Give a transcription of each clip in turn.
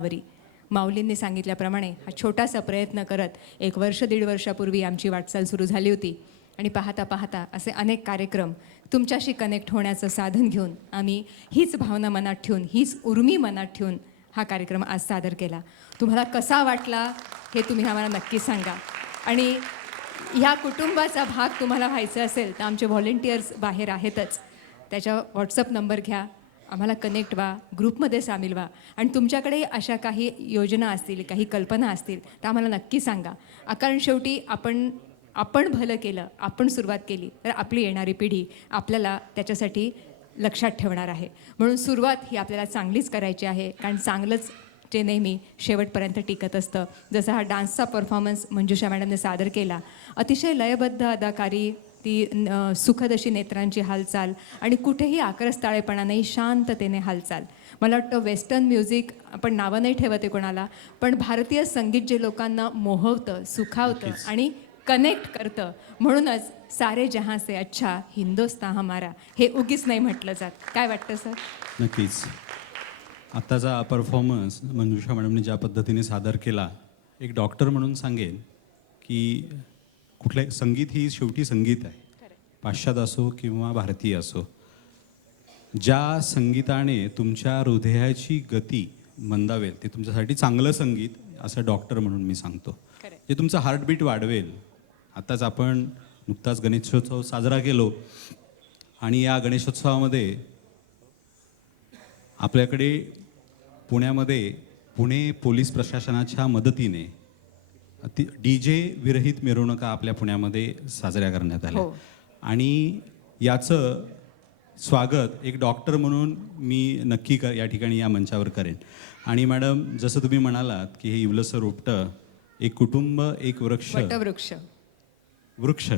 वरी माऊलींनी सांगितल्याप्रमाणे हा छोटासा प्रयत्न करत 1 वर्ष 1.5 वर्षापूर्वी आमची वाटचाल सुरू झाली होती आणि पाहता पाहता असे अनेक कार्यक्रम तुमच्याशी कनेक्ट होण्याचं साधन घेऊन आम्ही हीच भावना मनात ठेवून हीच उर्मी मनात ठेवून हा कार्यक्रम आज सादर केला. तुम्हाला कसा वाटला हे तुम्ही आम्हाला नक्की सांगा. आणि ह्या कुटुंबाचा भाग तुम्हाला व्हायचं असेल तर आमचे व्हॉलेंटियर्स बाहेर आहेतच. त्याच्या व्हॉट्सअप नंबर घ्या, आम्हाला कनेक्ट व्हा, ग्रुपमध्ये सामील व्हा आणि तुमच्याकडे अशा काही योजना असतील, काही कल्पना असतील तर आम्हाला नक्की सांगा. कारण शेवटी आपण भलं केलं, आपण सुरुवात केली तर आपली येणारी पिढी आपल्याला त्याच्यासाठी लक्षात ठेवणार आहे. म्हणून सुरुवात ही आपल्याला चांगलीच करायची आहे, कारण चांगलंच जे नेहमी शेवटपर्यंत टिकत असतं. जसा हा डान्सचा परफॉर्मन्स मंजुषा मॅडमने सादर केला, अतिशय लयबद्ध अदाकारी, ती सुखद अशी नेत्रांची हालचाल आणि कुठेही आक्रस्ताळेपणा नाही, शांततेने हालचाल. मला वाटतं वेस्टर्न म्युझिक आपण नावं नाही ठेवते कोणाला, पण भारतीय संगीत जे लोकांना मोहवतं, सुखावतं आणि कनेक्ट करतं, म्हणूनच सारे जहां से अच्छा हिंदुस्तान हमारा हे उगीच नाही म्हटलं जात. काय वाटतं सर? नक्कीच. आत्ताचा परफॉर्मन्स मंजुषा मॅडमने ज्या पद्धतीने सादर केला, एक डॉक्टर म्हणून सांगेन की कुठले संगीत ही शेवटी संगीत आहे, पाश्चात्य असो किंवा भारतीय असो. ज्या संगीताने तुमच्या हृदयाची गती मंदावेल ते तुमच्यासाठी चांगलं संगीत, असं डॉक्टर म्हणून मी सांगतो. जे तुमचं हार्टबीट वाढवेल. आत्ताच आपण नुकताच गणेशोत्सव साजरा केलो आणि या गणेशोत्सवामध्ये आपल्याकडे पुण्यामध्ये पुणे पोलीस प्रशासनाच्या मदतीने DJ विरहित मिरवणुका आपल्या पुण्यामध्ये साजऱ्या करण्यात आल्या. आणि याचं स्वागत एक डॉक्टर म्हणून मी नक्की या ठिकाणी या मंचावर करेन. आणि मॅडम, जसं तुम्ही म्हणालात की हे इवलसं रोपटं, एक कुटुंब एक वृक्ष, वृक्ष,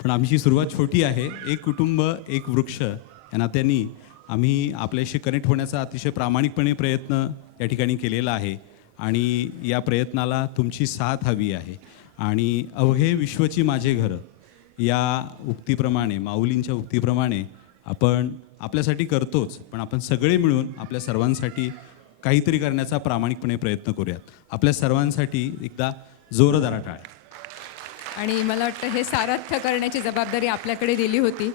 पण आमची सुरुवात छोटी आहे. एक कुटुंब एक वृक्ष या नात्याने आम्ही आपल्याशी कनेक्ट होण्याचा अतिशय प्रामाणिकपणे प्रयत्न या ठिकाणी केलेला आहे आणि या प्रयत्नाला तुमची साथ हवी आहे. आणि अवघे विश्वची माझे घर या उक्तीप्रमाणे, माऊलींच्या उक्तीप्रमाणे आपण आपल्यासाठी करतोच, पण आपण सगळे मिळून आपल्या सर्वांसाठी काहीतरी करण्याचा प्रामाणिकपणे प्रयत्न करूयात. आपल्या सर्वांसाठी एकदा जोरदार टाळ्या. आणि मला वाटतं हे सार्थ करण्याची जबाबदारी आपल्याकडे दिली होती,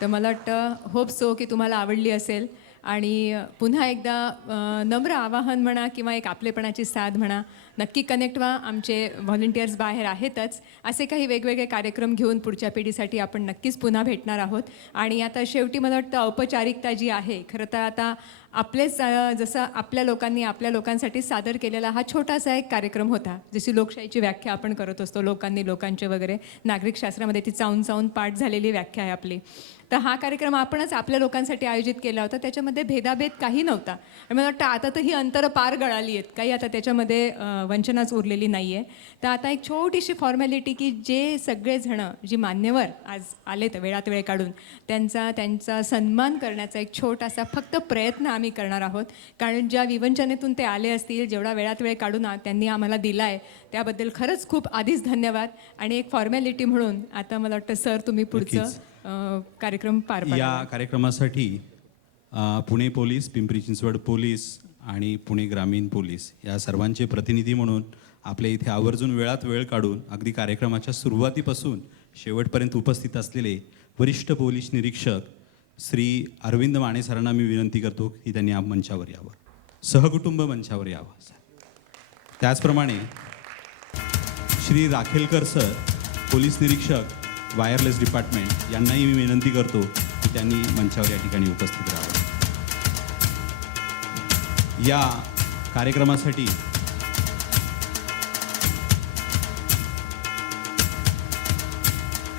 तर मला वाटतं होप सो की तुम्हाला आवडली असेल. आणि पुन्हा एकदा नम्र आवाहन म्हणा किंवा एक आपलेपणाची साथ म्हणा, नक्की कनेक्ट व्हा. आमचे व्हॉलेंटियर्स बाहेर आहेतच. असे काही वेगवेगळे कार्यक्रम घेऊन पुढच्या पिढीसाठी आपण नक्कीच पुन्हा भेटणार आहोत. आणि आता शेवटी मला वाटतं औपचारिकता जी आहे, खरं तर आता आपलेच जसं आपल्या लोकांसाठी सादर केलेला हा छोटासा एक कार्यक्रम होता. जशी लोकशाहीची व्याख्या आपण करत असतो, लोकांनी लोकांचे वगैरे, नागरिक शास्त्रामध्ये ती चावून पाठ झालेली व्याख्या आहे आपली. तर हा कार्यक्रम आपणच आपल्या लोकांसाठी आयोजित केला होता. त्याच्यामध्ये भेदाभेद काही नव्हता. आणि मला वाटतं आता तर ही अंतरं पार गळाली आहेत, काही आता त्याच्यामध्ये वंचनाच उरलेली नाही आहे. तर आता एक छोटीशी फॉर्मॅलिटी की जे सगळेजणं जी मान्यवर आज आले तर वेळात वेळ काढून त्यांचा सन्मान करण्याचा एक छोटासा फक्त प्रयत्न आम्ही करणार आहोत. कारण ज्या विवंचनेतून ते आले असतील, जेवढा वेळात वेळ काढून त्यांनी आम्हाला दिला आहे त्याबद्दल खरंच खूप आधीच धन्यवाद. आणि एक फॉर्मॅलिटी म्हणून आता मला वाटतं सर तुम्ही पुढचं कार्यक्रम पार पाडा. या कार्यक्रमासाठी पुणे पोलीस, पिंपरी चिंचवड पोलीस आणि पुणे ग्रामीण पोलीस या सर्वांचे प्रतिनिधी म्हणून आपल्या इथे आवर्जून वेळात वेळ काढून अगदी कार्यक्रमाच्या सुरुवातीपासून शेवटपर्यंत उपस्थित असलेले वरिष्ठ पोलीस निरीक्षक श्री अरविंद माने सरांना मी विनंती करतो की त्यांनी मंचावर यावं, सहकुटुंब मंचावर यावं. त्याचप्रमाणे श्री राखेलकर सर, पोलीस निरीक्षक वायरलेस डिपार्टमेंट, यांनाही मी विनंती करतो की त्यांनी मंचावर या ठिकाणी उपस्थित राहावं. या कार्यक्रमासाठी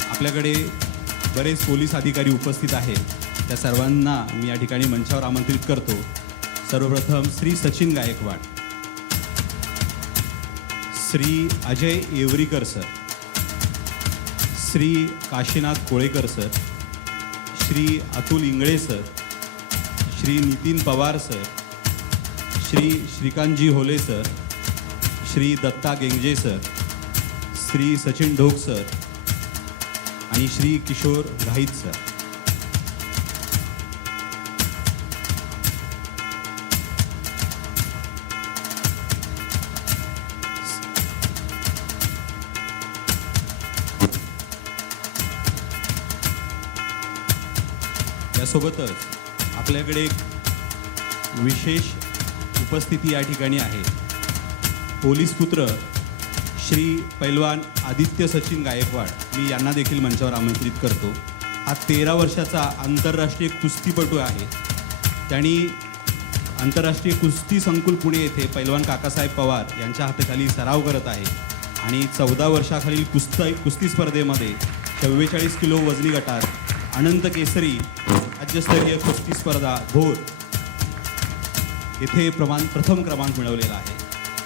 आपल्याकडे बरेच पोलीस अधिकारी उपस्थित आहेत. त्या सर्वांना मी या ठिकाणी मंचावर आमंत्रित करतो. सर्वप्रथम Shri Sachin Gaikwad, Shri Ajay येवरीकर sir, Shri Kashinath Kolekar sir, Shri Atul Ingale sir, Shri Nitin Pawar sir, Shri Shrikantji Hole sir, Shri Datta Gengje sir, Shri Sachin Dhok sir आणि श्री किशोर घाईत सर. यासोबतच आपल्याकडे एक विशेष उपस्थिती या ठिकाणी आहे. पोलीस पुत्र श्री पैलवान आदित्य सचिन गायकवाड, मी यांना देखील मंचावर आमंत्रित करतो. हा 13 वर्षाचा आंतरराष्ट्रीय कुस्तीपटू आहे. त्यांनी आंतरराष्ट्रीय कुस्ती संकुल पुणे येथे पैलवान काकासाहेब पवार यांच्या हाताखाली सराव करत आहे आणि 14 वर्षाखालील कुस्ती स्पर्धेमध्ये 44 किलो वजनी गटात अनंत केसरी राज्यस्तरीय कुस्ती स्पर्धा भोर येथे प्रथम क्रमांक मिळवलेला आहे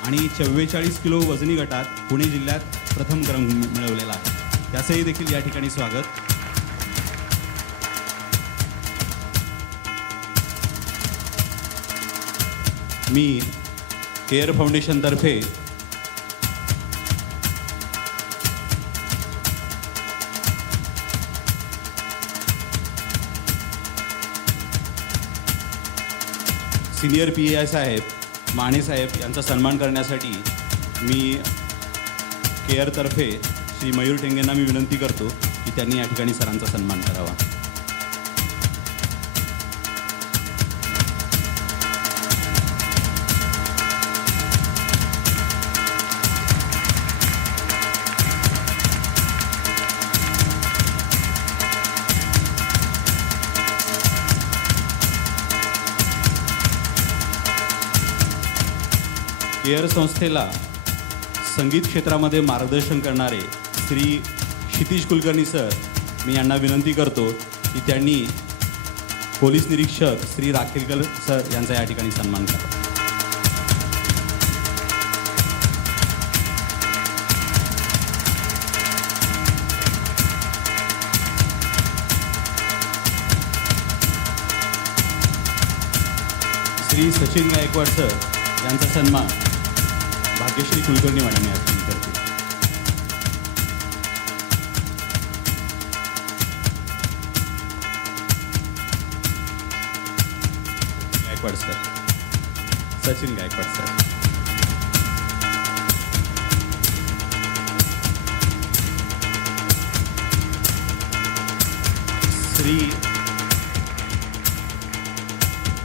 आणि 44 किलो वजनी गटात पुणे जिल्ह्यात प्रथम क्रमांक मिळवलेला आहे. त्याचंही देखील या ठिकाणी स्वागत. मी केअर फाउंडेशनतर्फे सिनियर PAI साहेब माने साहेब यांचा सन्मान करण्यासाठी मी केअरतर्फे श्री मयूर टेंगेंना मी विनंती करतो की त्यांनी या ठिकाणी सरांचा सन्मान करावा. केअर संस्थेला संगीत क्षेत्रामध्ये मार्गदर्शन करणारे श्री क्षितिज कुलकर्णी सर, मी यांना विनंती करतो की त्यांनी पोलीस निरीक्षक श्री राखेलकर सर यांचा या ठिकाणी सन्मान करावा. श्री सचिन गायकवाड सर यांचा सन्मान भाग्यश्री कुलकर्णी मॅडम या ठिकाणी करतील. Gaikwad sir, Sachin Gaikwad sir. Shri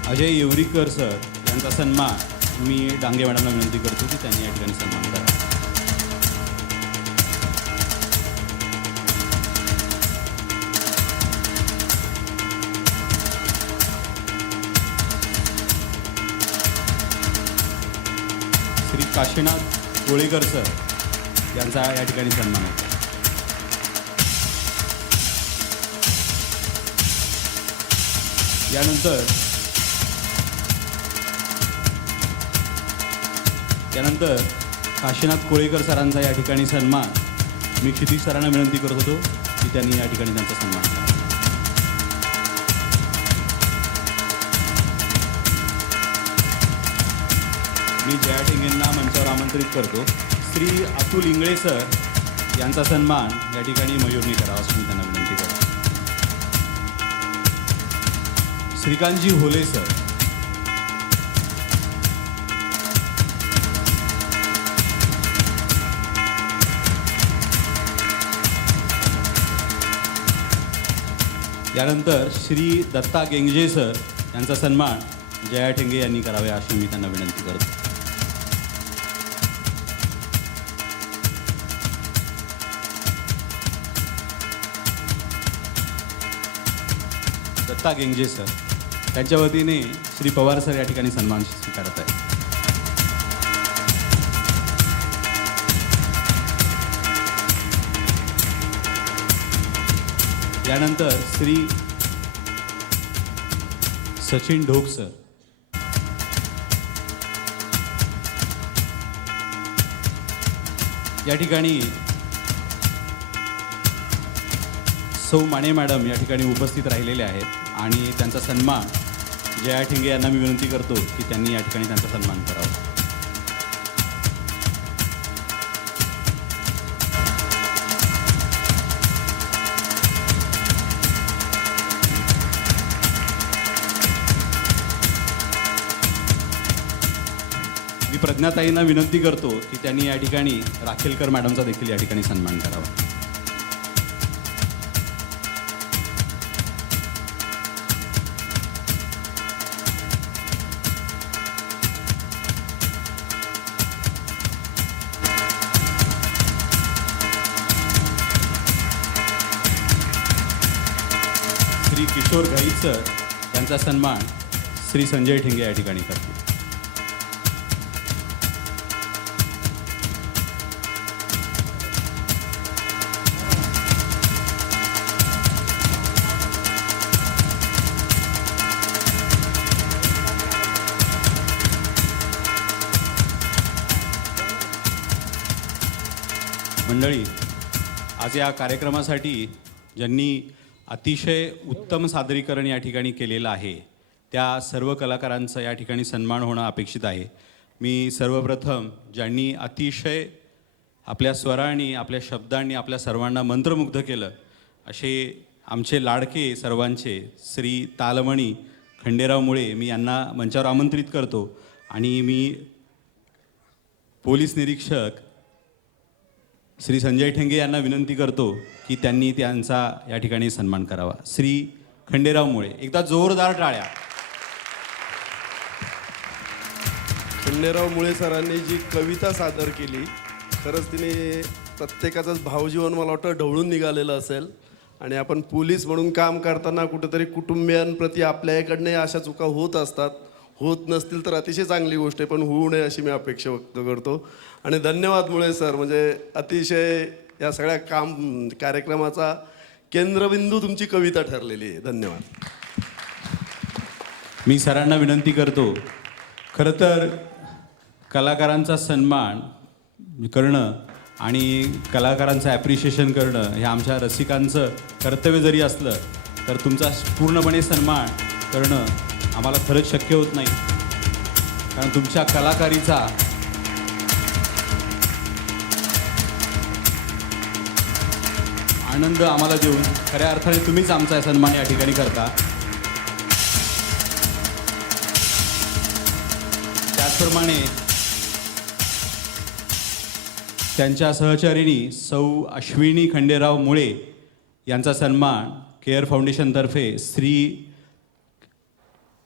Ajay येवरीकर sir यांचा सन्मान मी डांगे मॅडमला विनंती करतो की त्यांनी या ठिकाणी सन्मान करावा. श्री काशीनाथ कोळेकर सर यांचा या ठिकाणी सन्मान होतो. यानंतर काशीनाथ कोळेकर सरांचा या ठिकाणी सन्मान मी क्षितिज सरांना विनंती करत होतो की त्यांनी या ठिकाणी त्यांचा सन्मान केला. मी जया टेंगेंना मंचावर आमंत्रित करतो. श्री अतुल इंगळे सर यांचा सन्मान या ठिकाणी मयूरने करावा असं मी त्यांना विनंती करतो. श्रीकांतजी होले सर, यानंतर श्री दत्ता गेंगजे सर यांचा सन्मान जया ठेंगे यांनी करावे अशी मी त्यांना विनंती करतो. दत्ता गेंगजे सर त्यांच्या वतीने श्री पवार सर या ठिकाणी सन्मान स्वीकारत आहेत. यानंतर श्री सचिन ढोक सर, या ठिकाणी सौ माने मॅडम या ठिकाणी उपस्थित राहिलेले आहेत आणि त्यांचा सन्मान जया ठिंगे यांना मी विनंती करतो की त्यांनी या ठिकाणी त्यांचा सन्मान करावा. मी प्रज्ञाताईंना विनंती करतो की त्यांनी या ठिकाणी राखेलकर मॅडमचा देखील या ठिकाणी सन्मान करावा. किशोर घाईसर यांचा सन्मान श्री संजय ठेंगे या ठिकाणी करतील. मंडळी, आज या कार्यक्रमासाठी ज्यांनी अतिशय उत्तम सादरीकरण या ठिकाणी केलेलं आहे त्या सर्व कलाकारांचा या ठिकाणी सन्मान होणं अपेक्षित आहे. मी सर्वप्रथम ज्यांनी अतिशय आपल्या स्वरांनी, आपल्या शब्दांनी आपल्या सर्वांना मंत्रमुग्ध केलं असे आमचे लाडके सर्वांचे श्री तालमणी खंडेराव मुळे मी यांना मंचावर आमंत्रित करतो. आणि मी पोलीस निरीक्षक श्री संजय ठेंगे यांना विनंती करतो की त्यांनी त्यांचा या ठिकाणी सन्मान करावा. श्री खंडेराव मुळे, एकदा जोरदार टाळ्या. खंडेराव मुळे सरांनी जी कविता सादर केली, खरंच तिने प्रत्येकाचंच भावजीवन मला वाटतं ढवळून निघालेलं असेल. आणि आपण पोलीस म्हणून काम करताना कुठेतरी कुटुंबियांप्रती आपल्याकडनं अशा चुका होत असतात, होत नसतील तर अतिशय चांगली गोष्ट आहे, पण होऊ नये अशी मी अपेक्षा व्यक्त करतो. आणि धन्यवाद मुळे सर, म्हणजे अतिशय या सगळ्या कार्यक्रमाचा केंद्रबिंदू तुमची कविता ठरलेली आहे. धन्यवाद. मी सरांना विनंती करतो, खरं तर कलाकारांचा सन्मान करणं आणि कलाकारांचं ॲप्रिशिएशन करणं हे आमच्या रसिकांचं कर्तव्य जरी असलं तर तुमचा पूर्णपणे सन्मान करणं आम्हाला खरंच शक्य होत नाही. कारण तुमच्या कलाकारीचा आनंद आम्हाला देऊन खऱ्या अर्थाने तुम्हीच आमचा सन्मान या ठिकाणी करता. त्याचप्रमाणे त्यांच्या सहचारिणी सौ अश्विनी खंडेराव मुळे यांचा सन्मान केअर फाउंडेशनतर्फे श्री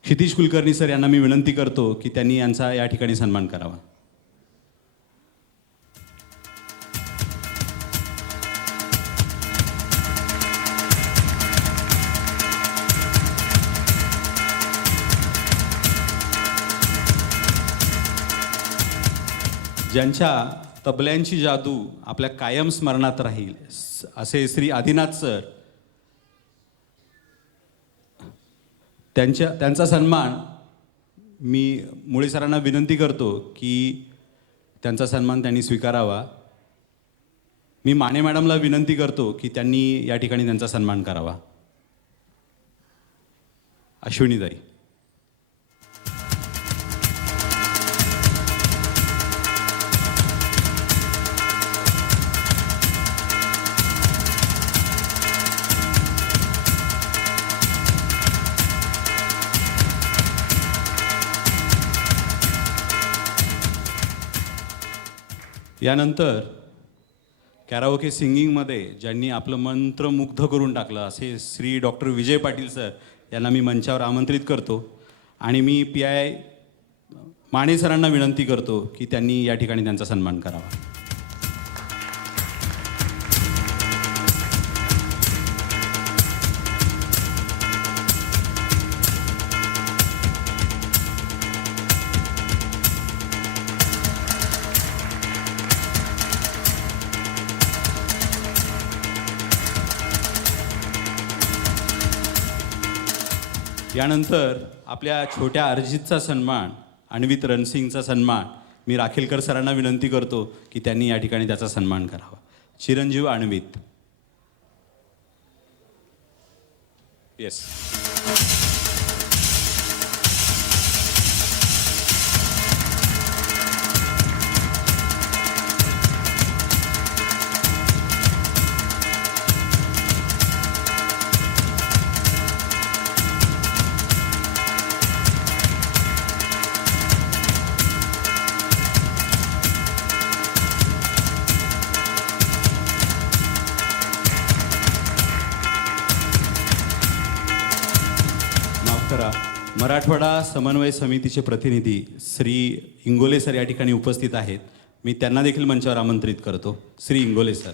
क्षितिज कुलकर्णी सर यांना मी विनंती करतो की त्यांनी यांचा या ठिकाणी सन्मान करावा. ज्यांच्या तबल्यांची जादू आपल्या कायम स्मरणात राहील असे श्री आदिनाथ सर, त्यांचा सन्मान मी मुळे सरांना विनंती करतो की त्यांचा सन्मान त्यांनी स्वीकारावा. मी माने मॅडमला विनंती करतो की त्यांनी या ठिकाणी त्यांचा सन्मान करावा. अश्विनीताई. यानंतर कॅराओके सिंगिंगमध्ये ज्यांनी आपलं मंत्रमुग्ध करून टाकलं असे श्री डॉक्टर विजय पाटील सर यांना मी मंचावर आमंत्रित करतो. आणि मी PI माने सरांना विनंती करतो की त्यांनी या ठिकाणी त्यांचा सन्मान करावा. यानंतर आपल्या छोट्या अर्जितचा सन्मान, अन्वित रणसिंगचा सन्मान मी राखेलकर सरांना विनंती करतो की त्यांनी या ठिकाणी त्याचा सन्मान करावा. चिरंजीव अन्वित. येस. मराठवाडा समन्वय समितीचे प्रतिनिधी श्री इंगोले सर या ठिकाणी उपस्थित आहेत. मी त्यांना देखील मंचावर आमंत्रित करतो. श्री इंगोले सर.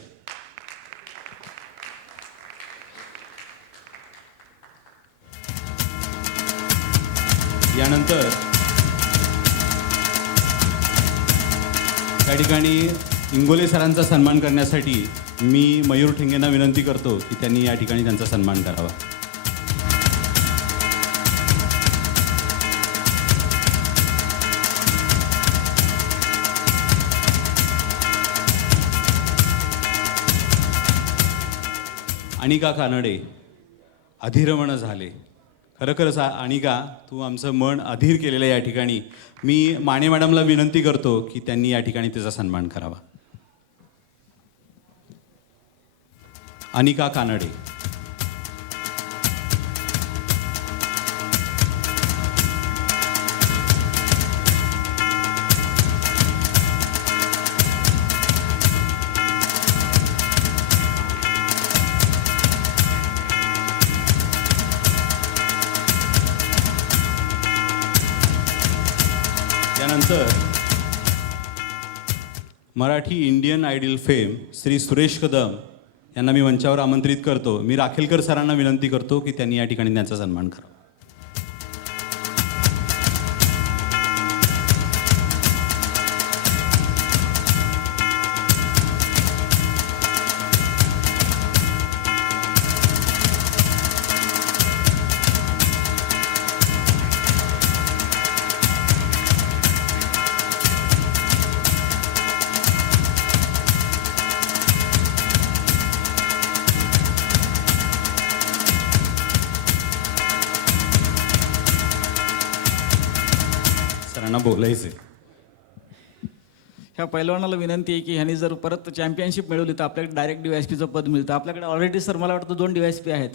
यानंतर त्या ठिकाणी इंगोले सरांचा सन्मान करण्यासाठी मी मयूर ठेंगेंना विनंती करतो की त्यांनी या ठिकाणी त्यांचा सन्मान करावा. अनिका कानडे, अधीरमण झाले. खरंखरच अनिका, तू आमचं मन अधीर केलेलं या ठिकाणी. मी माने मॅडमला विनंती करतो की त्यांनी या ठिकाणी तिचा सन्मान करावा. अनिका कानडे. त्यानंतर Marathi Indian Idol fame Shri Suresh Kadam यांना मी मंचावर आमंत्रित करतो. मी राखेलकर सरांना विनंती करतो की त्यांनी या ठिकाणी त्यांचा सन्मान करावा. सरांना बोलायचे. ह्या पैलवानाला विनंती आहे की ह्यांनी जर परत चॅम्पियनशिप मिळवली तर आपल्याकडे डायरेक्ट DYSPचं पद मिळतं. आपल्याकडे ऑलरेडी सर मला वाटतं 2 DYSP आहेत,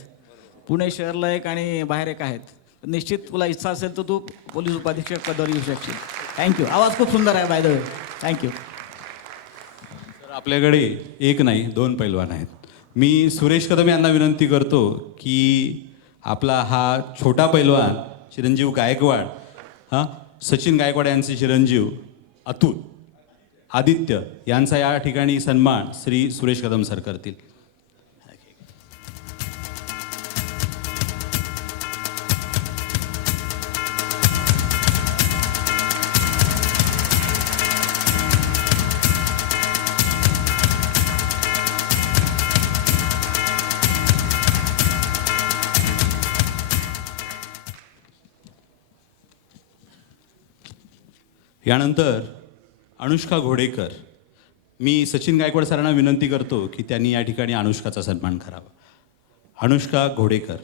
पुणे शहरला एक आणि बाहेर एक आहेत. निश्चित तुला इच्छा असेल तर तू पोलीस उपाधीक्षक पदावर येऊ शकशील. थँक्यू. आवाज खूप सुंदर आहे बाय द वे. थँक्यू. तर आपल्याकडे एक नाही 2 पैलवान आहेत. मी सुरेश कदम यांना विनंती करतो की आपला हा छोटा पैलवान चिरंजीव गायकवाड, सचिन गायकवाड यांचे चिरंजीव अतुल आदित्य यांचा या ठिकाणी सन्मान श्री सुरेश कदम सर करतील. यानंतर अनुष्का घोडेकर. मी सचिन गायकवाड सरांना विनंती करतो की त्यांनी या ठिकाणी अनुष्काचा सन्मान करावा. अनुष्का घोडेकर.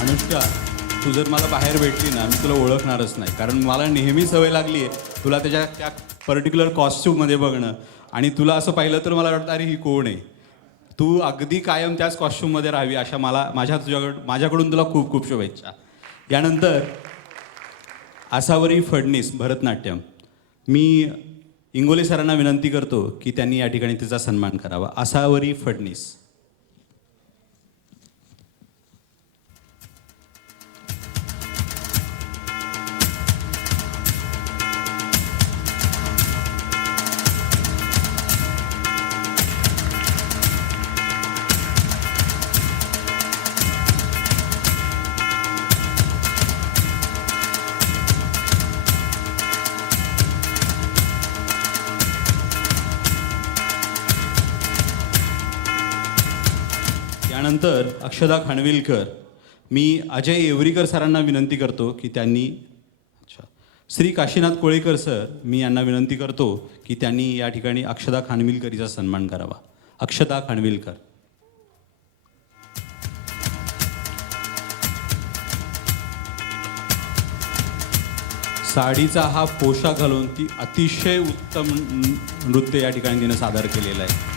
अनुष्का, तू जर मला बाहेर भेटली ना, मी तुला ओळखणारच नाही, कारण मला नेहमी सवय लागली आहे तुला त्या पर्टिक्युलर कॉस्ट्यूममध्ये बघणं, आणि तुला असं पाहिलं तर मला वाटतं अरे ही कोण आहे. तू अगदी कायम त्याच कॉस्ट्यूममध्ये राहावी अशा माझ्याकडून तुला खूप खूप शुभेच्छा. यानंतर आसावरी फडणीस, भरतनाट्यम. मी इंगोले सरांना विनंती करतो की त्यांनी या ठिकाणी तिचा सन्मान करावा. आसावरी फडणीस. त्यानंतर अक्षदा खानविलकर. मी अजय येवरीकर सरांना विनंती करतो की त्यांनी श्री काशीनाथ कोळेकर सर, मी यांना विनंती करतो की त्यांनी या ठिकाणी अक्षदा खानविलकरीचा सन्मान करावा. अक्षदा खानविलकर. साडीचा हा पोशाख घालून ती अतिशय उत्तम नृत्य या ठिकाणी तिने सादर केलेलं आहे.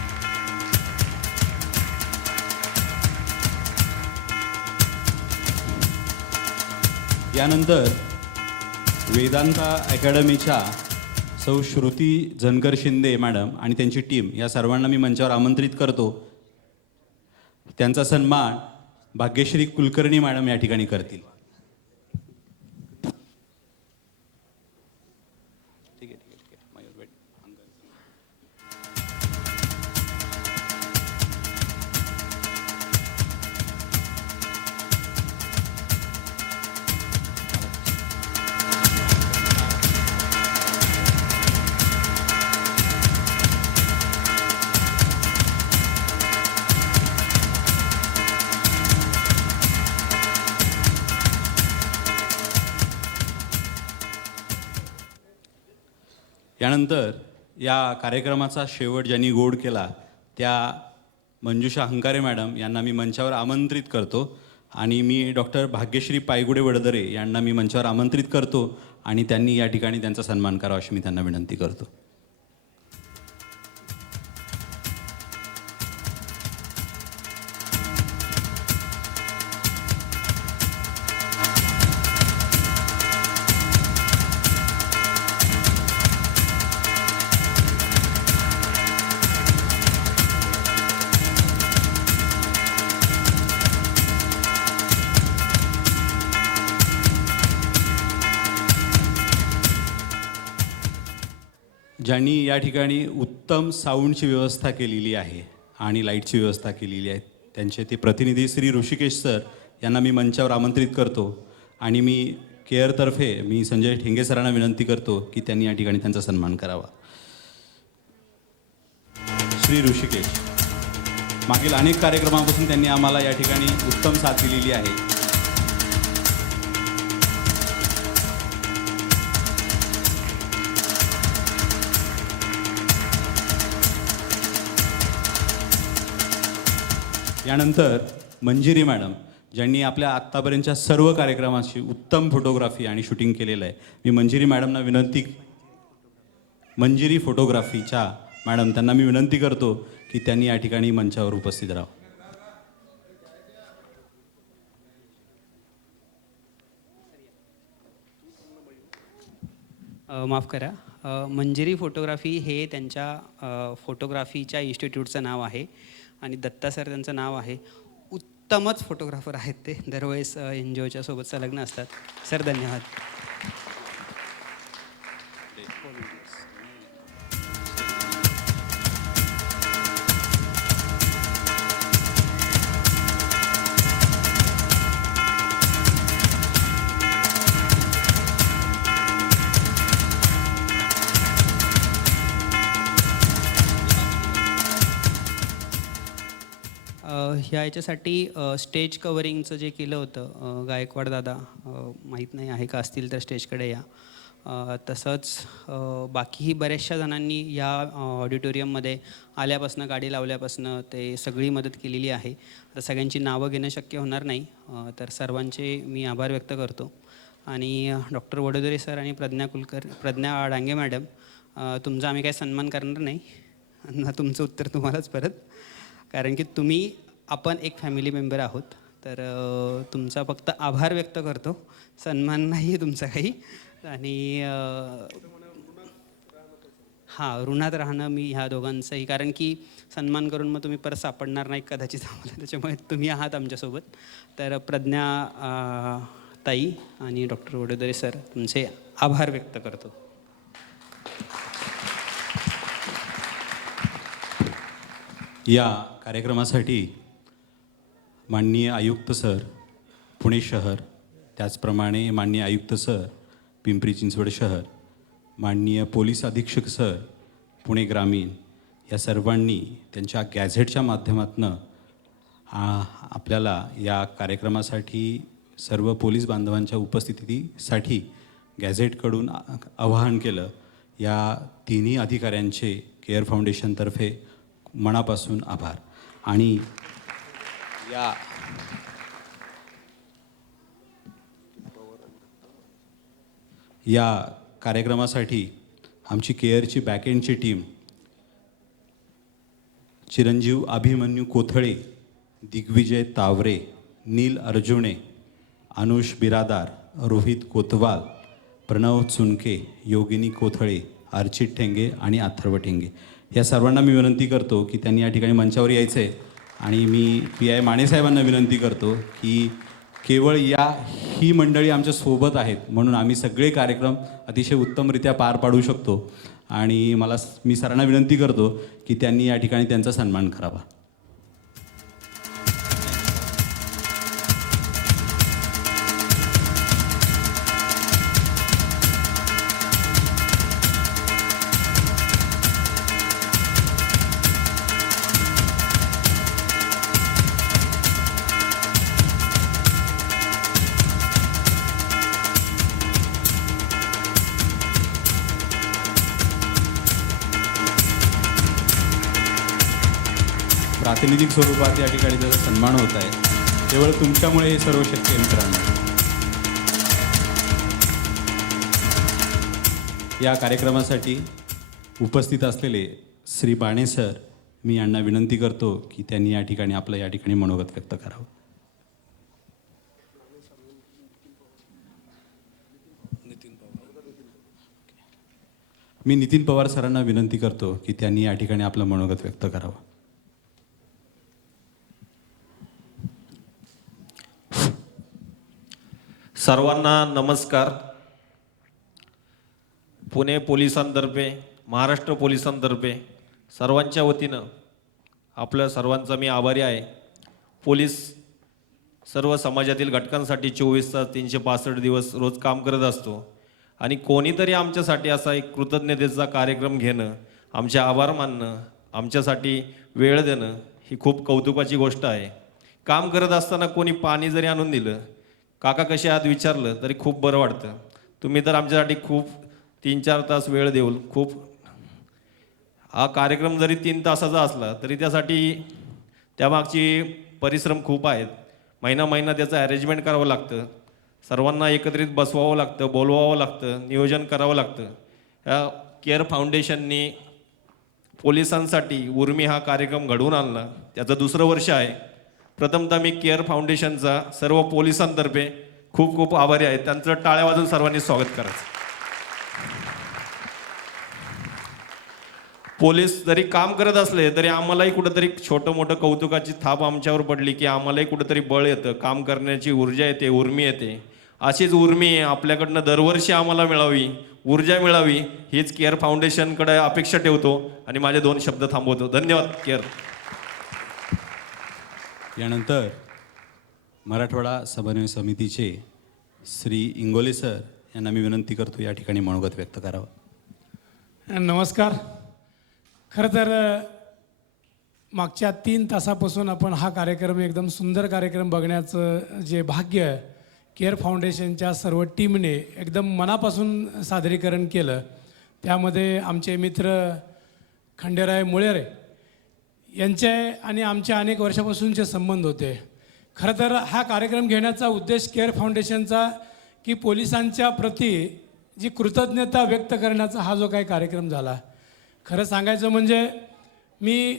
यानंतर वेदांता अकॅडमीच्या सौ श्रुती जनकर शिंदे मॅडम आणि त्यांची टीम या सर्वांना मी मंचावर आमंत्रित करतो. त्यांचा सन्मान भाग्यश्री कुलकर्णी मॅडम या ठिकाणी करतील. यानंतर या कार्यक्रमाचा शेवट ज्यांनी गोड केला त्या मंजुषा हंकारे मॅडम यांना मी मंचावर आमंत्रित करतो आणि मी डॉक्टर भाग्यश्री पायगुडे वडदरे यांना मी मंचावर आमंत्रित करतो आणि त्यांनी या ठिकाणी त्यांचा सन्मान करावा अशी मी त्यांना विनंती करतो. ज्यांनी या ठिकाणी उत्तम साऊंडची व्यवस्था केलेली आहे आणि लाईटची व्यवस्था केलेली आहे त्यांचे ते प्रतिनिधी श्री ऋषिकेश सर यांना मी मंचावर आमंत्रित करतो आणि मी केअरतर्फे मी संजय ठेंगे सरांना विनंती करतो की त्यांनी या ठिकाणी त्यांचा सन्मान करावा. श्री ऋषिकेश मागील अनेक कार्यक्रमापासून त्यांनी आम्हाला या ठिकाणी उत्तम साथ दिलेली आहे. यानंतर मंजिरी मॅडम ज्यांनी आपल्या आत्तापर्यंतच्या सर्व कार्यक्रमाची उत्तम फोटोग्राफी आणि शूटिंग केलेलं आहे. मी मंजिरी मॅडमना मंजिरी फोटोग्राफीच्या मॅडम त्यांना मी विनंती करतो की त्यांनी या ठिकाणी मंचावर उपस्थित राहावं. माफ करा, मंजिरी फोटोग्राफी हे त्यांच्या फोटोग्राफीच्या इन्स्टिट्यूटचं नाव आहे आणि दत्ता सर त्यांचं नाव आहे. उत्तमच फोटोग्राफर आहेत ते, दरवेळेस एन्जॉयच्या सोबत संलग्न असतात. सर धन्यवाद. ह्या याच्यासाठी स्टेज कवरिंगचं जे केलं होतं गायकवाड दादा, माहीत नाही आहे का, असतील तर स्टेजकडे या. तसंच बाकीही बऱ्याचशा जणांनी या ऑडिटोरियममध्ये आल्यापासनं, गाडी लावल्यापासनं ते सगळी मदत केलेली आहे. आता सगळ्यांची नावं घेणं शक्य होणार नाही, तर सर्वांचे मी आभार व्यक्त करतो. आणि डॉक्टर वडोदरे सर आणि प्रज्ञा डांगे मॅडम, तुमचा आम्ही काही सन्मान करणार नाही ना, तुमचं उत्तर तुम्हालाच परत, कारण की आपण एक फॅमिली मेंबर आहोत. तर तुमचा फक्त आभार व्यक्त करतो, सन्मान नाही आहे तुमचा काही. आणि हां, ऋणात राहणं मी ह्या दोघांचंही, कारण की सन्मान करून मग तुम्ही परत सापडणार नाही कदाचित आम्हाला, त्याच्यामुळे तुम्ही आहात आमच्यासोबत. तर प्रज्ञा ताई आणि डॉक्टर वडोदरे सर, तुमचे आभार व्यक्त करतो. या कार्यक्रमासाठी माननीय आयुक्त सर पुणे शहर, त्याचप्रमाणे माननीय आयुक्त सर पिंपरी चिंचवड शहर, माननीय पोलीस अधीक्षक सर पुणे ग्रामीण, या सर्वांनी त्यांच्या गॅझेटच्या माध्यमातून आपल्याला या कार्यक्रमासाठी सर्व पोलीस बांधवांच्या उपस्थितीसाठी गॅझेटकडून आवाहन केलं. या तिन्ही अधिकाऱ्यांचे केअर फाउंडेशनतर्फे मनापासून आभार. आणि या कार्यक्रमासाठी आमची केअरची बॅकएंडची टीम चिरंजीव अभिमन्यू कोथळे, दिग्विजय तावरे, नील अर्जुने, अनुष बिरादार, रोहित कोतवाल, प्रणव चुनके, योगिनी कोथळे, अर्चित ठेंगे आणि अथर्व ठेंगे या सर्वांना मी विनंती करतो की त्यांनी या ठिकाणी मंचावर यायचं आहे. आणि मी PI मानेसाहेबांना विनंती करतो की केवळ ही मंडळी आमच्या सोबत आहेत म्हणून आम्ही सगळे कार्यक्रम अतिशय उत्तमरित्या पार पाडू शकतो. आणि मी सरांना विनंती करतो की त्यांनी या ठिकाणी त्यांचा सन्मान करावा. प्रातिनिधिक स्वरूपात या ठिकाणी त्याचा सन्मान होत आहे. केवळ तुमच्यामुळे हे सर्व शक्य आहे मित्रांनो. या कार्यक्रमासाठी उपस्थित असलेले श्री बाणे सर, मी यांना विनंती करतो की त्यांनी या ठिकाणी मनोगत व्यक्त करावं. मी नितीन पवार सरांना विनंती करतो की त्यांनी या ठिकाणी आपलं मनोगत व्यक्त करावं. सर्वांना नमस्कार. पुणे पोलिसांतर्फे, महाराष्ट्र पोलिसांतर्फे सर्वांच्या वतीनं आपल्या सर्वांचा मी आभारी आहे. पोलीस सर्व समाजातील घटकांसाठी 24 तास 365 दिवस रोज काम करत असतो आणि कोणीतरी आमच्यासाठी असा एक कृतज्ञतेचा कार्यक्रम घेणं, आमचे आभार मानणं, आमच्यासाठी वेळ देणं ही खूप कौतुकाची गोष्ट आहे. काम करत असताना कोणी पाणी जरी आणून दिलं, काका कसे आहात विचारलं तरी खूप बरं वाटतं. तुम्ही तर आमच्यासाठी खूप 3-4 तास वेळ देऊन हा कार्यक्रम जरी 3 तासाचा असला तरी त्यामागची परिश्रम खूप आहेत. महिना त्याचं अरेंजमेंट करावं लागतं, सर्वांना एकत्रित बसवावं लागतं, बोलवावं लागतं, नियोजन करावं लागतं. या केअर फाउंडेशननी पोलिसांसाठी उर्मी हा कार्यक्रम घडवून आणला, त्याचं 2रं वर्ष आहे. प्रथमतः मी केअर फाउंडेशनचा सर्व पोलिसांतर्फे खूप खूप आभारी आहे. त्यांचं टाळ्या वाजून सर्वांनी स्वागत करायचं. पोलीस जरी काम करत असले तरी आम्हालाही कुठंतरी छोटं मोठं कौतुकाची थाप आमच्यावर पडली की आम्हालाही कुठंतरी बळ येतं, काम करण्याची ऊर्जा येते, उर्मी येते. अशीच उर्मी आपल्याकडनं दरवर्षी आम्हाला मिळावी, ऊर्जा मिळावी हीच केअर फाउंडेशनकडे अपेक्षा ठेवतो आणि माझे 2 शब्द थांबवतो. धन्यवाद. केअर. यानंतर मराठवाडा समन्वय समितीचे श्री इंगोले सर यांना मी विनंती करतो या ठिकाणी मनोगत व्यक्त करावं. नमस्कार. खरं तर मागच्या 3 तासापासून आपण हा कार्यक्रम एकदम सुंदर कार्यक्रम बघण्याचं जे भाग्य केअर फाउंडेशनच्या सर्व टीमने एकदम मनापासून सादरीकरण केलं. त्यामध्ये आमचे मित्र खंडेराय मुळेरे यांचे आणि आमच्या अनेक वर्षापासूनचे संबंध होते. खरं तर हा कार्यक्रम घेण्याचा उद्देश केअर फाउंडेशनचा की पोलिसांच्या प्रती जी कृतज्ञता व्यक्त करण्याचा हा जो काही कार्यक्रम झाला. खरं सांगायचं म्हणजे मी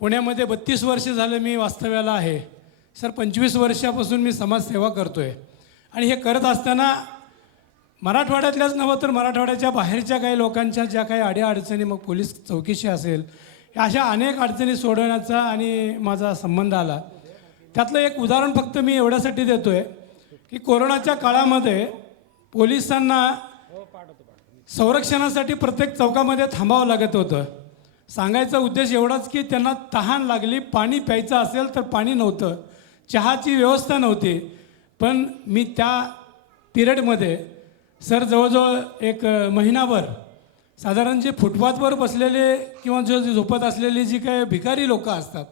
पुण्यामध्ये 32 वर्ष झालं मी वास्तव्याला आहे. सर 25 वर्षापासून मी समाजसेवा करतो आहे आणि हे करत असताना मराठवाड्यातल्याच नव्हे तर मराठवाड्याच्या बाहेरच्या काही लोकांच्या ज्या काही अडीअडचणी, मग पोलीस चौकशी असेल, अशा अनेक अडचणी सोडवण्याचा आणि माझा संबंध आला. त्यातलं एक उदाहरण फक्त मी एवढ्यासाठी देतो आहे की कोरोनाच्या काळामध्ये पोलिसांना संरक्षणासाठी प्रत्येक चौकामध्ये थांबावं लागत होतं. सांगायचा उद्देश एवढाच की त्यांना तहान लागली, पाणी प्यायचं असेल तर पाणी नव्हतं, चहाची व्यवस्था नव्हती. पण मी त्या पिरियडमध्ये सर जवळजवळ एक महिनाभर साधारण जे फुटपाथवर बसलेले किंवा जो झोपत असलेली जी काही भिकारी लोकं असतात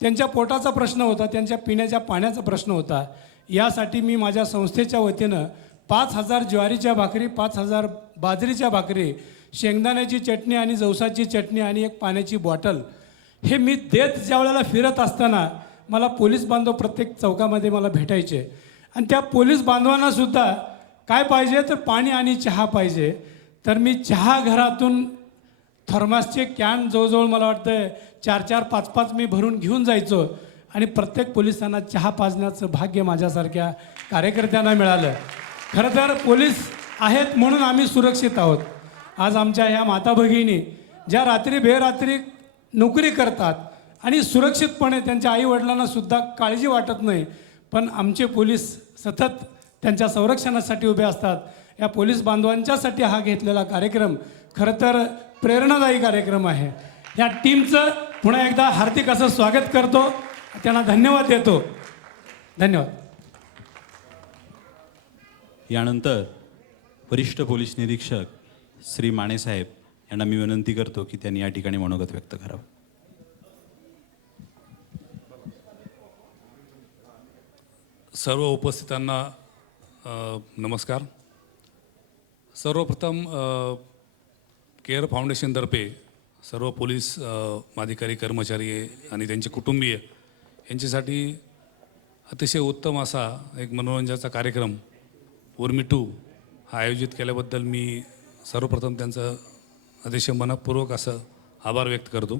त्यांच्या पोटाचा प्रश्न होता, त्यांच्या पिण्याच्या पाण्याचा प्रश्न होता. यासाठी मी माझ्या संस्थेच्या वतीनं 5,000 ज्वारीच्या भाकरी, 5,000 बाजरीच्या भाकरी, शेंगदाण्याची चटणी आणि जवसाची चटणी आणि एक पाण्याची बॉटल हे मी देत ज्या वेळेला फिरत असताना मला पोलीस बांधव प्रत्येक चौकामध्ये मला भेटायचे. आणि त्या पोलीस बांधवांनासुद्धा काय पाहिजे तर पाणी आणि चहा पाहिजे. तर मी चहा घरातून थर्मासचे कॅन जवळजवळ मला वाटतं 4-4, 5-5 मी भरून घेऊन जायचो आणि प्रत्येक पोलिसांना चहा पाजण्याचं भाग्य माझ्यासारख्या कार्यकर्त्यांना मिळालं. खरं तर पोलीस आहेत म्हणून आम्ही सुरक्षित आहोत. आज आमच्या ह्या माता भगिनी ज्या रात्री बेरात्री नोकरी करतात आणि सुरक्षितपणे त्यांच्या आईवडिलांना सुद्धा काळजी वाटत नाही, पण आमचे पोलीस सतत त्यांच्या संरक्षणासाठी उभे असतात. या पोलीस बांधवांच्यासाठी हा घेतलेला कार्यक्रम खरं तर प्रेरणादायी कार्यक्रम आहे. या टीमचं पुन्हा एकदा हार्दिक असं स्वागत करतो, त्यांना धन्यवाद देतो. धन्यवाद. यानंतर वरिष्ठ पोलीस निरीक्षक श्री मानेसाहेब यांना मी विनंती करतो की त्यांनी या ठिकाणी मनोगत व्यक्त करावं. सर्व उपस्थितांना नमस्कार. सर्वप्रथम केअर फाउंडेशनतर्फे सर्व पोलीस अधिकारी कर्मचारी आणि त्यांचे कुटुंबीय यांच्यासाठी अतिशय उत्तम असा एक मनोरंजनाचा कार्यक्रम उर्मी 2 हा आयोजित केल्याबद्दल मी सर्वप्रथम त्यांचं अतिशय मनपूर्वक असं आभार व्यक्त करतो.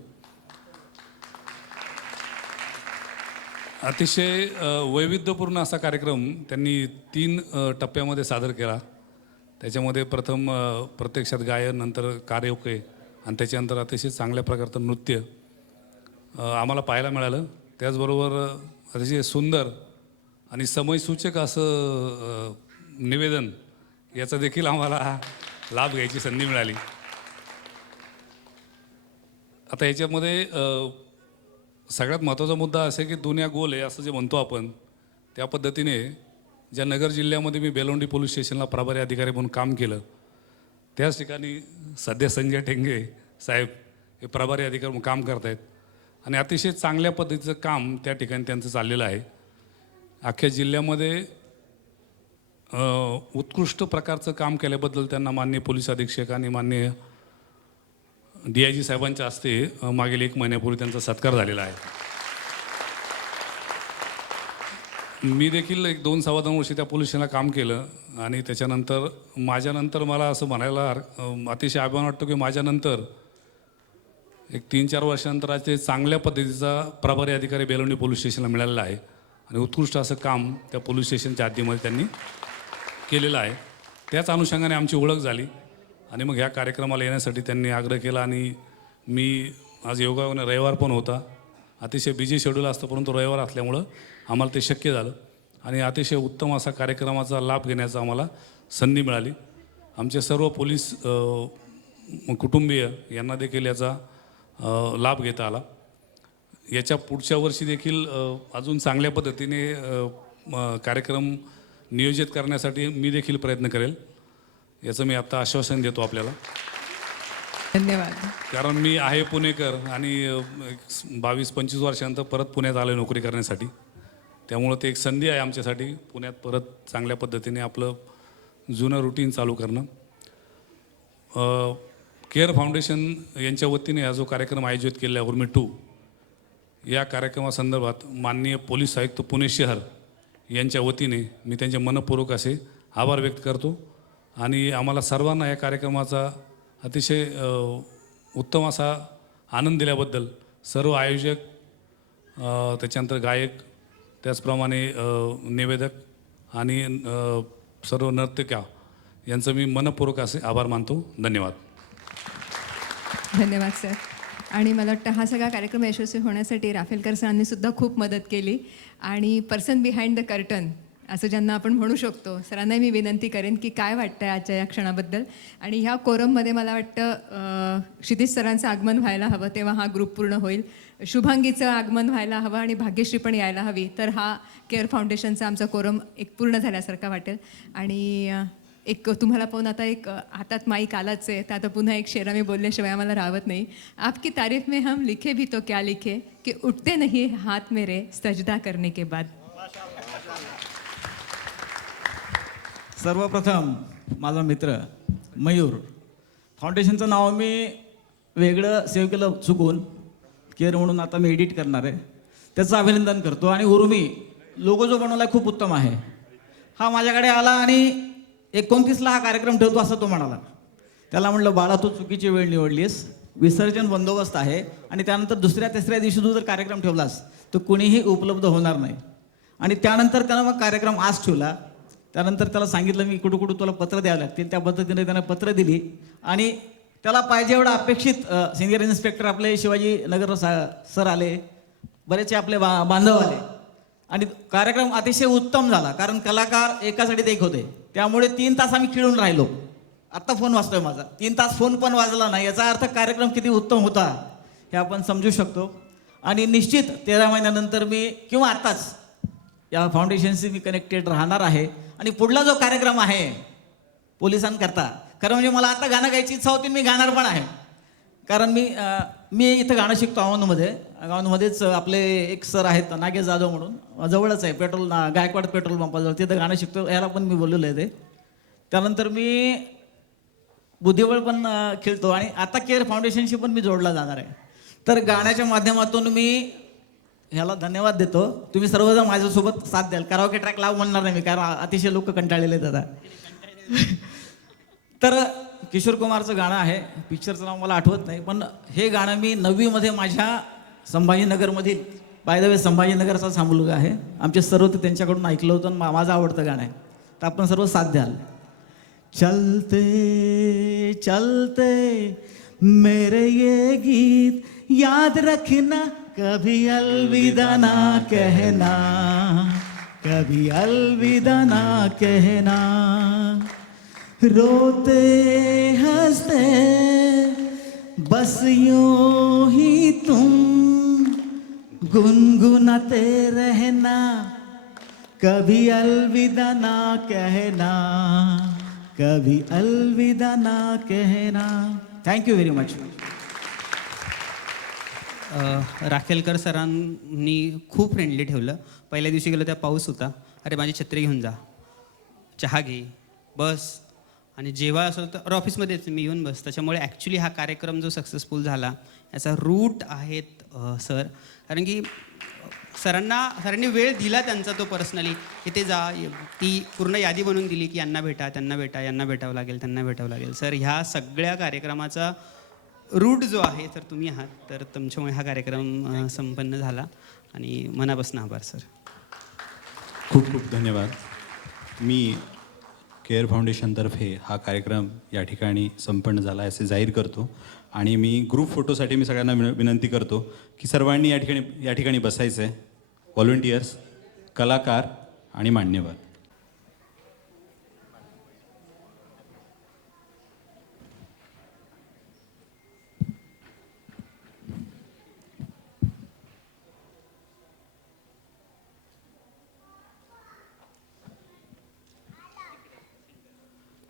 अतिशय वैविध्यपूर्ण असा कार्यक्रम त्यांनी 3 टप्प्यामध्ये सादर केला. त्याच्यामध्ये प्रथम प्रत्यक्षात गायन, नंतर कराओके आणि त्याच्यानंतर अतिशय चांगल्या प्रकारचं नृत्य आम्हाला पाहायला मिळालं. त्याचबरोबर अतिशय सुंदर आणि समयसूचक असं निवेदन याचा देखील आम्हाला लाभ घ्यायची संधी मिळाली. आता याच्यामध्ये सगळ्यात महत्त्वाचा मुद्दा असा आहे की दुनिया गोल आहे असं जे म्हणतो आपण, त्या पद्धतीने ज्या नगर जिल्ह्यामध्ये मी बेलोंडी पोलीस स्टेशनला प्रभारी अधिकारी म्हणून काम केलं, त्याच ठिकाणी सध्या संजय टेंगे साहेब हे प्रभारी अधिकारी म्हणून काम करत आहेत आणि अतिशय चांगल्या पद्धतीचं काम त्या ठिकाणी त्यांचं चाललेलं आहे. अख्ख्या जिल्ह्यामध्ये उत्कृष्ट प्रकारचं काम केल्याबद्दल त्यांना माननीय पोलीस अधीक्षक आणि माननीय DIG साहेबांच्या हस्ते मागील 1 महिन्यापूर्वी त्यांचा सत्कार झालेला आहे. मी देखील 2-2.25 वर्षी त्या पोलीस स्टेशनला काम केलं आणि त्याच्यानंतर माझ्यानंतर मला असं म्हणायला अतिशय अभिमान वाटतो की माझ्यानंतर 3-4 वर्षानंतर आज ते चांगल्या पद्धतीचा प्रभारी अधिकारी बेलोंडी पोलीस स्टेशनला मिळालेला आहे आणि उत्कृष्ट असं काम त्या पोलीस स्टेशनच्या हद्दीमध्ये त्यांनी केलेलं आहे. त्याच अनुषंगाने आमची ओळख झाली आणि मग ह्या कार्यक्रमाला येण्यासाठी त्यांनी आग्रह केला आणि मी आज योगायोगाने रविवार पण होता, अतिशय बिझी शेड्यूल असतं, परंतु रविवार असल्यामुळं आम्हाला ते शक्य झालं आणि अतिशय उत्तम असा कार्यक्रमाचा लाभ घेण्याचा आम्हाला संधी मिळाली. आमचे सर्व पोलीस कुटुंबीय यांना देखील याचा लाभ घेता आला. याच्या पुढच्या वर्षी देखील अजून चांगल्या पद्धतीने कार्यक्रम नियोजित करण्यासाठी मी देखील प्रयत्न करेल, याचं मी आत्ता आश्वासन देतो आपल्याला. धन्यवाद. कारण मी आहे पुणेकर आणि 22-25 वर्षानंतर परत पुण्यात आलो नोकरी करण्यासाठी, त्यामुळं ते एक संधी आहे आमच्यासाठी पुण्यात परत चांगल्या पद्धतीने आपलं जुनं रुटीन चालू करणं. केअर फाउंडेशन यांच्या वतीने हा जो कार्यक्रम आयोजित केलेला आहे उर्मी 2, या कार्यक्रमासंदर्भात माननीय पोलीस आयुक्त पुणे शहर यांच्या वतीने मी त्यांचे मनपूर्वक असे आभार व्यक्त करतो आणि आम्हाला सर्वांना या कार्यक्रमाचा अतिशय उत्तम असा आनंद दिल्याबद्दल सर्व आयोजक, त्याच्यानंतर गायक, त्याचप्रमाणे निवेदक आणि सर्व नर्तक्या यांचं मी मनपूर्वक असे आभार मानतो. धन्यवाद. धन्यवाद सर. आणि मला वाटतं हा सगळा कार्यक्रम यशस्वी होण्यासाठी राफेलकर सरांनी सुद्धा खूप मदत केली आणि पर्सन बिहाइंड द कर्टन असं ज्यांना आपण म्हणू शकतो, सरांनाही मी विनंती करेन की काय वाटतं आजच्या या क्षणाबद्दल. आणि ह्या कोरममध्ये मला वाटतं क्षितिज सरांचं आगमन व्हायला हवं, तेव्हा हा ग्रुप पूर्ण होईल. शुभांगीचं आगमन व्हायला हवं आणि भाग्यश्री पण यायला हवी, तर हा केअर फाउंडेशनचा आमचा कोरम एक पूर्ण झाल्यासारखा वाटेल. आणि एक तुम्हाला पाहून आता एक हातात माईक आलाच आहे, तर आता पुन्हा एक शेरा मी बोलल्याशिवाय आम्हाला राहत नाही. आपकी तारीफ में हम लिखे भी तो क्या लिखे कि उठते नहीं हाथ मेरे सजदा करने के बाद. सर्वप्रथम माझा मित्र मयूर, फाउंडेशनचं नाव मी वेगळं सेव्ह केलं चुकून, केअर म्हणून आता मी एडिट करणार आहे, त्याचं अभिनंदन करतो. आणि उर्मी लोगो जो बनवला खूप उत्तम आहे. हा माझ्याकडे आला आणि 29ला हा कार्यक्रम ठेवतो असं तो म्हणाला. त्याला म्हटलं बाळा तू चुकीची वेळ निवडलीस, विसर्जन बंदोबस्त आहे आणि त्यानंतर 2ऱ्या-3ऱ्या दिवशी तू जर कार्यक्रम ठेवलास तर कुणीही उपलब्ध होणार नाही. आणि त्यानंतर त्यानं मग कार्यक्रम आज ठेवला त्यानंतर त्याला सांगितलं मी कुठं कुठं तुला पत्र द्यावं लागतील, त्या पद्धतीने त्यानं पत्र दिली आणि त्याला पाहिजे एवढं अपेक्षित सिनियर इन्स्पेक्टर आपले शिवाजी नगर सर आले, बरेचसे आपले बांधव आले आणि कार्यक्रम अतिशय उत्तम झाला. कारण कलाकार एका साडीत एक होते, त्यामुळे 3 तास आम्ही खेळून राहिलो. आत्ता फोन वाजतोय माझा, 3 तास फोन पण वाजला नाही, याचा अर्थ कार्यक्रम किती उत्तम होता हे आपण समजू शकतो. आणि निश्चित 13 महिन्यानंतर मी किंवा आत्ताच या फाउंडेशनशी मी कनेक्टेड राहणार आहे. आणि पुढला जो कार्यक्रम आहे पोलिसांकरता, खरं म्हणजे मला आता गाणं गायची इच्छा होती, मी गाणार पण आहे. कारण मी इथं गाणं शिकतो औंधमध्येच आपले एक सर आहेत नागेश जाधव म्हणून, जवळच आहे गायकवाड पेट्रोल पंपाजवळ, तिथं गाणं शिकतो, याला पण मी बोललेलं आहे ते. त्यानंतर मी बुद्धिबळ पण खेळतो आणि आता केअर फाउंडेशनशी पण मी जोडला जाणार आहे. तर गाण्याच्या माध्यमातून मी ह्याला धन्यवाद देतो. तुम्ही सर्वजण माझ्यासोबत साथ द्याल. कराओके ट्रॅक लाव म्हणणार नाही मी, कारण अतिशय लोक कंटाळलेले आहेत आता. तर किशोर कुमारचं गाणं आहे, पिक्चरचं नाव मला आठवत नाही, पण हे गाणं मी 9वीमध्ये माझ्या संभाजीनगरमधील, बाय द वे संभाजीनगरचाच हा मुलगा आहे, आमचे सर्व ते त्यांच्याकडून ऐकलं होतं, माझं आवडतं गाणं आहे. तर आपण सर्व साथ द्याल. चलते चलते मेरे ये गीत याद रखना, कभी अलविदा ना कहना, कभी अलविदा ना कहना. रोते हंसते बस यूं ही तुम गुनगुनाते रहना, कभी अलविदा ना कहना, कभी अलविदा ना कहना. Thank you very much. राखेलकर सरांनी खूप फ्रेंडली ठेवलं. पहिल्या दिवशी गेलो त्या पाऊस होता, अरे माझी छत्री घेऊन जा, चहा घे, बस. आणि जेव्हा असं तर ऑफिसमध्येच मी येऊन बस. त्याच्यामुळे ॲक्च्युली हा कार्यक्रम जो सक्सेसफुल झाला याचा रूट आहेत सर. कारण की सरांनी वेळ दिला त्यांचा तो पर्सनली, इथे जा, ती पूर्ण यादी बनवून दिली की यांना भेटा, त्यांना भेटा, यांना भेटावं लागेल, त्यांना भेटावं लागेल. सर ह्या सगळ्या कार्यक्रमाचा रूट जो आहे तर तुम्ही आहात, तर तुमच्यामुळे हा कार्यक्रम संपन्न झाला आणि मनापासून आभार सर. खूप खूप धन्यवाद. मी केअर फाउंडेशनतर्फे हा कार्यक्रम या ठिकाणी संपन्न झाला असे जाहीर करतो आणि मी ग्रुप फोटोसाठी मी सगळ्यांना विनंती करतो की सर्वांनी या ठिकाणी बसायचं आहे. व्हॉलंटियर्स, कलाकार आणि मान्यवर.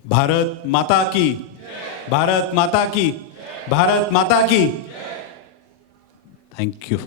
भारत माता की, भारत माता की, भारत माता की. थँक्यू.